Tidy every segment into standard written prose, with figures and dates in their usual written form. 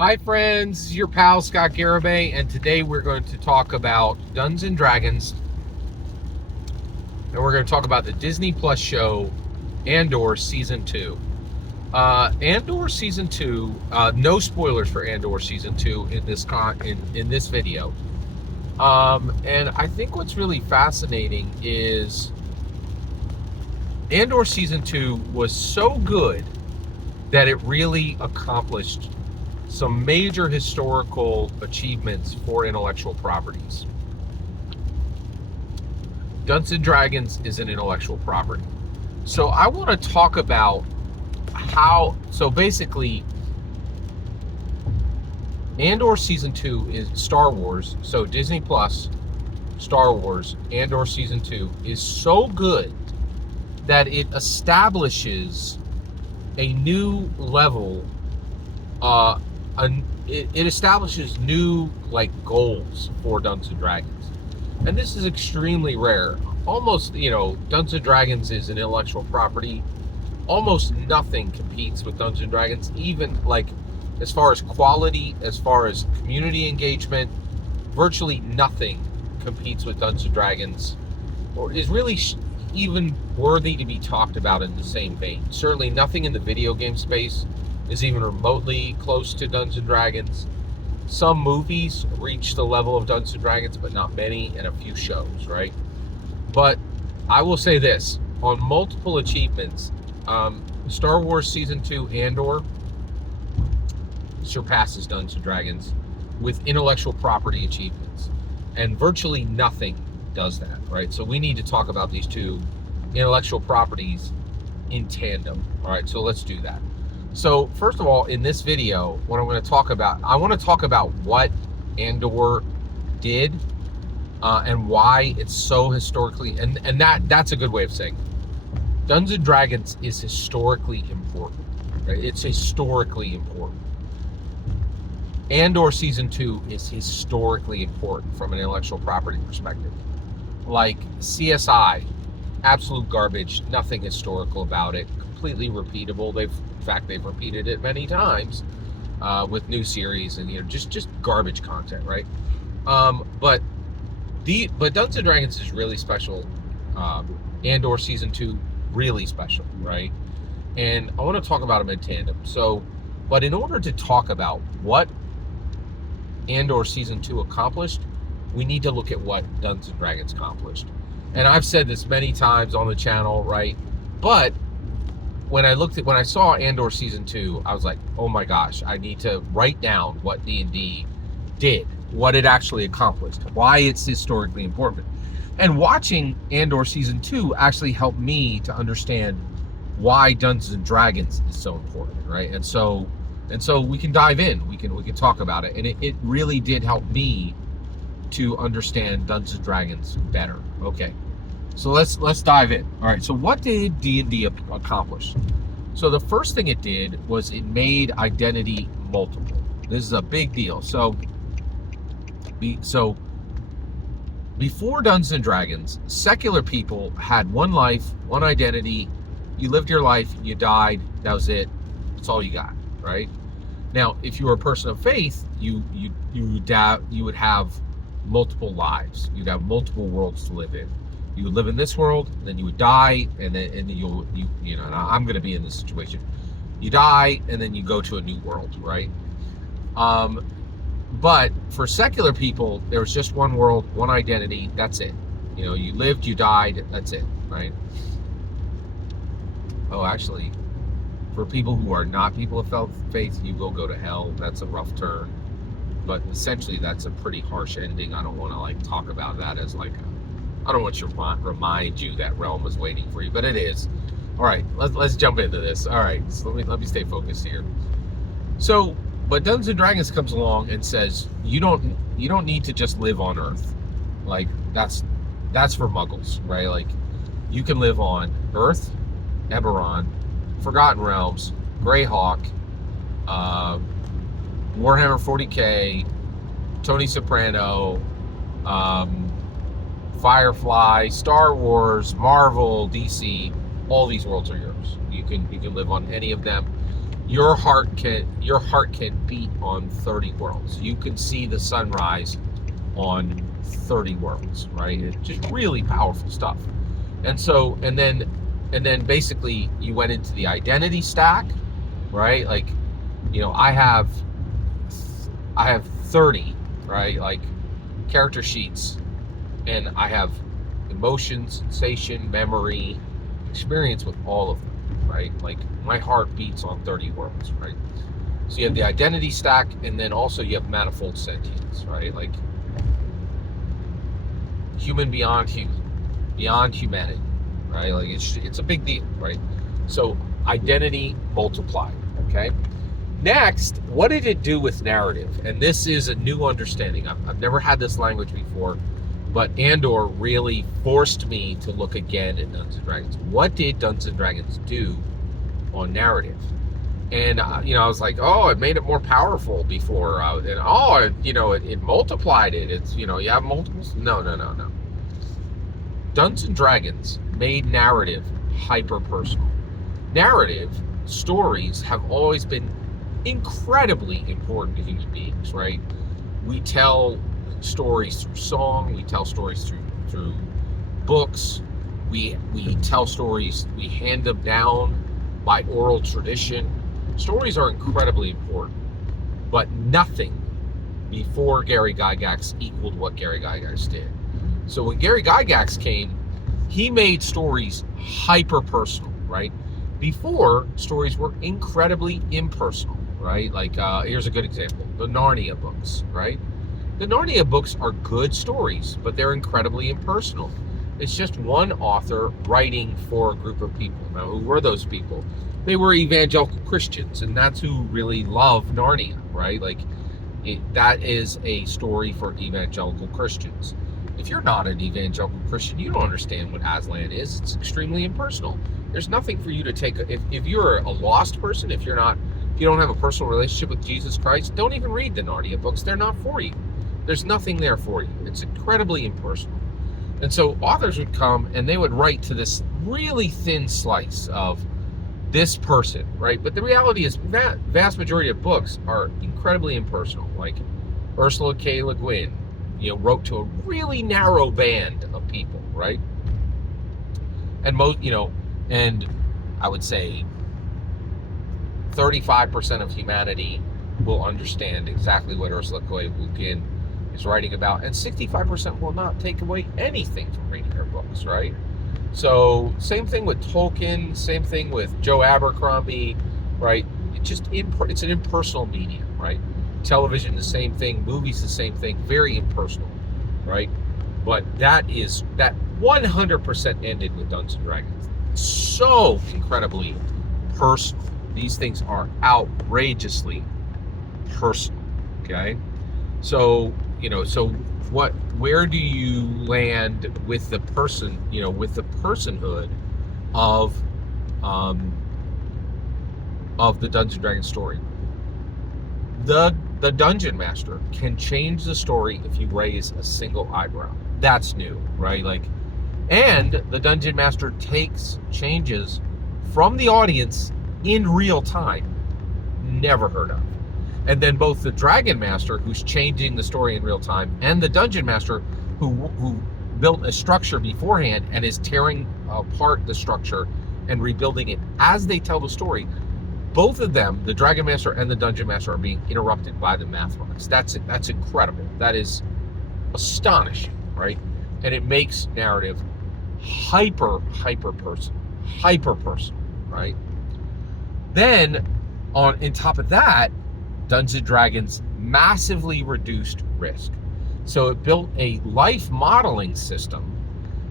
Hi friends, this is your pal Scott Garibay, and today we're going to talk about Dungeons and Dragons, and we're going to talk about the Disney Plus show Andor Season 2. Andor Season 2, no spoilers for Andor Season 2 in this video. And I think what's really fascinating is Andor Season 2 was so good that it really accomplished some major historical achievements for intellectual properties. Dungeons and Dragons is an intellectual property. So I want to talk about so basically, Andor Season 2 is Star Wars. So Disney Plus, Star Wars, Andor Season 2 is so good that it establishes a new level, it establishes new goals for Dungeons and Dragons, and this is extremely rare. Almost, Dungeons and Dragons is an intellectual property. Almost nothing competes with Dungeons and Dragons, even as far as quality, as far as community engagement. Virtually nothing competes with Dungeons and Dragons, or is really even worthy to be talked about in the same vein. Certainly nothing in the video game space is even remotely close to Dungeons and Dragons. Some movies reach the level of Dungeons and Dragons, but not many, and a few shows, right? But I will say this, on multiple achievements, Star Wars Season 2 Andor surpasses Dungeons and Dragons with intellectual property achievements, and virtually nothing does that, right? So we need to talk about these two intellectual properties in tandem. All right, so let's do that. So first of all, in this video, what I'm going to talk about, I want to talk about what Andor did, and why it's so historically, and that's a good way of saying it. Dungeons and Dragons is historically important, right? It's historically important. Andor Season 2 is historically important from an intellectual property perspective. Like CSI, absolute garbage, nothing historical about it, completely repeatable. They've repeated it many times with new series, and just garbage content, right? But Dungeons and Dragons is really special. Andor Season 2, really special, right? And I want to talk about them in tandem. So, but in order to talk about what Andor Season 2 accomplished, we need to look at what Dungeons and Dragons accomplished. And I've said this many times on the channel, right? But when I saw Andor Season 2, I was like, oh my gosh, I need to write down what D&D did, what it actually accomplished, why it's historically important. And watching Andor Season 2 actually helped me to understand why Dungeons and Dragons is so important, right? And so we can dive in, we can talk about it. And it really did help me to understand Dungeons and Dragons better. Okay, so let's dive in. All right, so what did D&D accomplish? So the first thing it did was it made identity multiple. This is a big deal. So before Dungeons and Dragons, secular people had one life, one identity. You lived your life, you died, that was it. That's all you got, right? Now, if you were a person of faith, you would have multiple lives. You'd have multiple worlds to live in. You would live in this world, then you would die, and then I'm going to be in this situation. You die, and then you go to a new world, right? But for secular people, there was just one world, one identity. That's it. You lived, you died. That's it, right? Oh, actually, for people who are not people of faith, you will go to hell. That's a rough turn, but essentially, that's a pretty harsh ending. I don't want to talk about that as I don't want to remind you that realm is waiting for you, but it is. All right, let's jump into this. All right, so let me stay focused here. So, but Dungeons and Dragons comes along and says you don't need to just live on Earth. That's for Muggles, right? You can live on Earth, Eberron, Forgotten Realms, Greyhawk, Warhammer 40K, Tony Soprano, Firefly, Star Wars, Marvel, DC. All these worlds are yours. You can live on any of them. your heart can beat on 30 worlds. You can see the sunrise on 30 worlds, right? It's just really powerful stuff. And then basically you went into the identity stack, right? Like, I have 30, right? Like, character sheets, and I have emotion, sensation, memory, experience with all of them, right? Like, my heart beats on 30 worlds, right? So you have the identity stack, and then also you have manifold sentience, right? Like, human beyond humanity, right? Like, it's a big deal, right? So identity multiplied, okay? Next, what did it do with narrative? And this is a new understanding. I've never had this language before, but Andor really forced me to look again at Dungeons & Dragons. What did Dungeons & Dragons do on narrative? And, I was like, oh, it made it more powerful before. It multiplied it. It's, you have multiples. No. Dungeons & Dragons made narrative hyper-personal. Narrative stories have always been incredibly important to human beings, right? We tell stories through song, we tell stories through books, we tell stories, we hand them down by oral tradition. Stories are incredibly important, but nothing before Gary Gygax equaled what Gary Gygax did. So when Gary Gygax came, he made stories hyper personal, right? Before, stories were incredibly impersonal, right? Like, here's a good example, the Narnia books, right? The Narnia books are good stories, but they're incredibly impersonal. It's just one author writing for a group of people. Now, who were those people? They were evangelical Christians, and that's who really love Narnia, right? Like, that is a story for evangelical Christians. If you're not an evangelical Christian, you don't understand what Aslan is. It's extremely impersonal. There's nothing for you to take. If you're a lost person, if you don't have a personal relationship with Jesus Christ, don't even read the Narnia books. They're not for you. There's nothing there for you. It's incredibly impersonal. And so authors would come and they would write to this really thin slice of this person, right? But the reality is that vast majority of books are incredibly impersonal. Like Ursula K. Le Guin, wrote to a really narrow band of people, right? And and I would say 35% of humanity will understand exactly what Ursula K. Le Guin is writing about, and 65% will not take away anything from reading her books, right? So same thing with Tolkien, same thing with Joe Abercrombie, right? It's an impersonal medium, right? Television, the same thing. Movies, the same thing. Very impersonal, right? But that 100% ended with Dungeons & Dragons. So incredibly personal. These things are outrageously personal, okay? So, where do you land with the person, with the personhood of the Dungeons & Dragons story? The Dungeon Master can change the story if you raise a single eyebrow. That's new, right? And the Dungeon Master takes changes from the audience in real time. Never heard of. And then both the Dragon Master, who's changing the story in real time, and the Dungeon Master, who built a structure beforehand and is tearing apart the structure and rebuilding it as they tell the story. Both of them, the Dragon Master and the Dungeon Master, are being interrupted by the math rocks. That's incredible. That is astonishing, right? And it makes narrative hyper personal, right? Then, on top of that, Dungeons & Dragons massively reduced risk. So it built a life modeling system,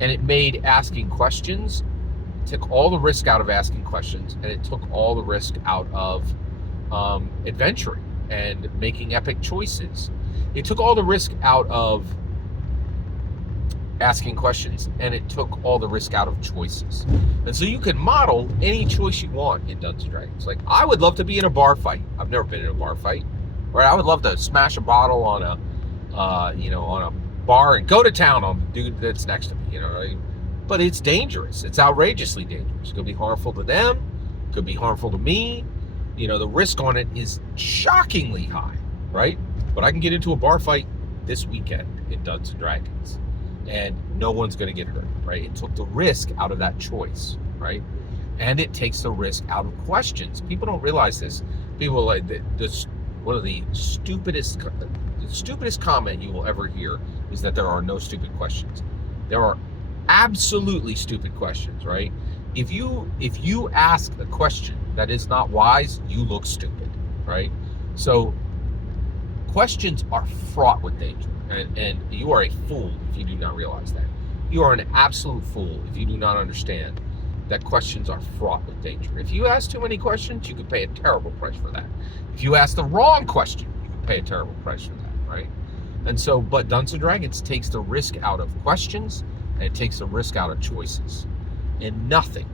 and it made asking questions, took all the risk out of asking questions, and it took all the risk out of adventuring and making epic choices. It took all the risk out of asking questions, and it took all the risk out of choices. And so you can model any choice you want in Dungeons & Dragons. Like, I would love to be in a bar fight. I've never been in a bar fight. Or I would love to smash a bottle on a bar and go to town on the dude that's next to me, But it's dangerous. It's outrageously dangerous. It could be harmful to them. It could be harmful to me. the risk on it is shockingly high, right? But I can get into a bar fight this weekend in Dungeons and Dragons, and no one's going to get hurt, right? It took the risk out of that choice, right? And it takes the risk out of questions. People don't realize this. People like this. One of the stupidest comment you will ever hear is that there are no stupid questions. There are absolutely stupid questions, right? If you ask a question that is not wise, you look stupid, right? So questions are fraught with danger, and you are a fool if you do not realize that. You are an absolute fool if you do not understand that questions are fraught with danger. If you ask too many questions, you could pay a terrible price for that. If you ask the wrong question, you could pay a terrible price for that, right? And so, but Dungeons and Dragons takes the risk out of questions, and it takes the risk out of choices. And nothing,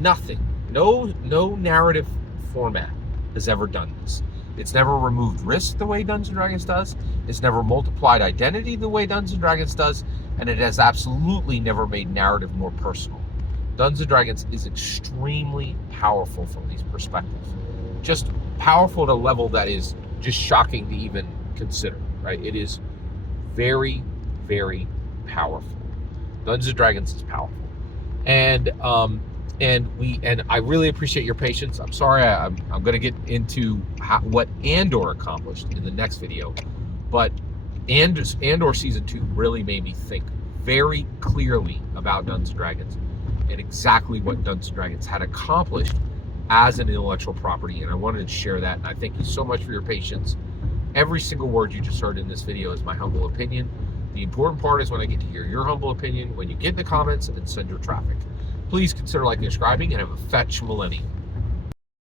no narrative format has ever done this. It's never removed risk the way Dungeons and Dragons does. It's never multiplied identity the way Dungeons and Dragons does. And it has absolutely never made narrative more personal. Dungeons and Dragons is extremely powerful from these perspectives. Just powerful at a level that is just shocking to even consider, right? It is very, very powerful. Dungeons and Dragons is powerful. And I really appreciate your patience. I'm sorry, I'm going to get into what Andor accomplished in the next video, but Andor season 2 really made me think very clearly about Dungeons and Dragons and exactly what Dungeons and Dragons had accomplished as an intellectual property, and I wanted to share that. And I thank you so much for your patience. Every single word you just heard in this video is my humble opinion. The important part is when I get to hear your humble opinion, when you get in the comments and send your traffic. Please consider liking and subscribing, and have a fetch millennium.